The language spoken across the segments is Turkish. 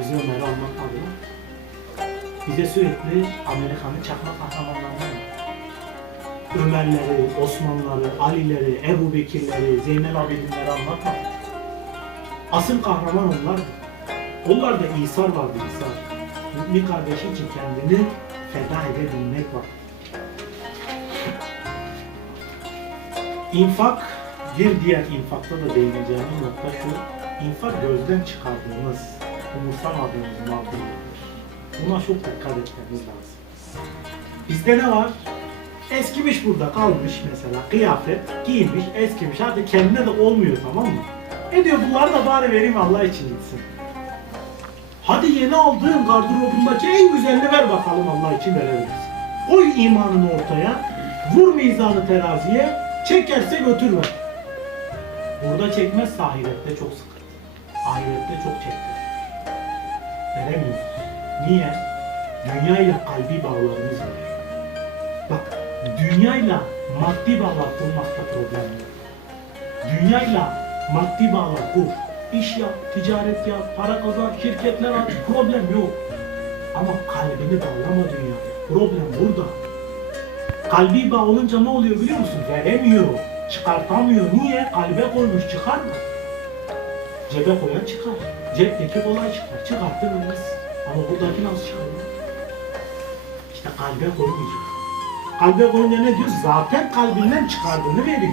bize Ömer'i anlatmadılar. Bize sürekli Amerika'nın çakma kahramanlarını anlattılar. Ömerleri, Osmanlıları, Alileri, Ebu Bekirleri, Zeynel Abidinleri anlatmadı. Asıl kahraman onlar. Onlar da İsa vardı İsa. Mümin kardeşi için kendini feda edebilmek var. İnfak, bir diğer infakta da değineceğim nokta şu. İnfak gözden çıkardığımız, umursamadığımız mağduriyettir. Buna çok dikkat etmemiz lazım. Bizde ne var? Eskimiş burada kalmış mesela kıyafet giymiş eskimiş hadi kendine de olmuyor tamam mı? Ne diyor bunları da bari vereyim Allah için gitsin. Hadi yeni aldığın gardırobundaki en güzelini ver bakalım Allah için verebilirsin. Koy imanını ortaya, vur mizanı teraziye, çekerse götür ver. Burada çekmezse ahirette çok sıkıntı. Ahirette çok çekti. Veremiyoruz. Niye? Dünyayla kalbi bağlarımız var. Bak, dünyayla maddi bağlar kurmakta problem yok. Dünyayla maddi bağlar kur. İş yap, ticaret yap, para kazan, şirketler aç, problem yok. Ama kalbini bağlama dünyaya. Problem burada. Kalbi bağ olunca ne oluyor biliyor musun? Veremiyor, çıkartamıyor. Niye? Kalbe koymuş, çıkar mı? Cebe koyan çıkar. Cepteki kolay çıkar. Çıkarttı vermez. Ama buradaki nasıl çıkarıyor? İşte kalbe koymayacak. Kalbe koyunca ne diyor? Zaten kalbinden çıkardığını veriyor.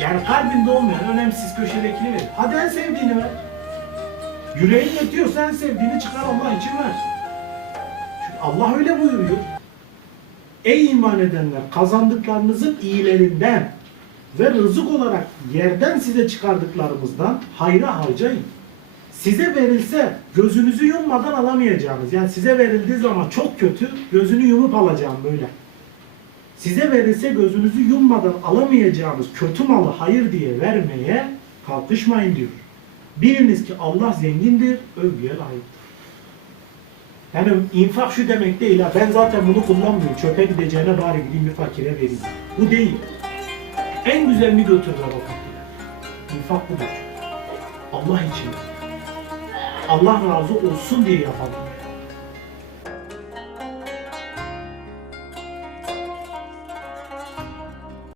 Yani kalbinde olmayan önemsiz köşedekini ver. Hadi en sevdiğini ver. Yüreğin yetiyorsa en sevdiğini çıkar Allah için ver. Çünkü Allah öyle buyuruyor. Ey iman edenler kazandıklarınızın iyilerinden ve rızık olarak yerden size çıkardıklarımızdan hayra harcayın. Size verilse gözünüzü yummadan alamayacağınız. Yani size verildiği zaman çok kötü gözünü yumup alacağım böyle. Size verilse gözünüzü yummadan alamayacağınız kötü malı hayır diye vermeye kalkışmayın diyor. Biliniz ki Allah zengindir, övgüye layıktır. Yani infak şu demek değil ha. Ben zaten bunu kullanmıyorum. Çöpe gideceğine bari gideyim bir fakire vereyim. Bu değil. En güzelini götürürler o fakire. İnfak budur. Allah için. Allah razı olsun diye yapalım.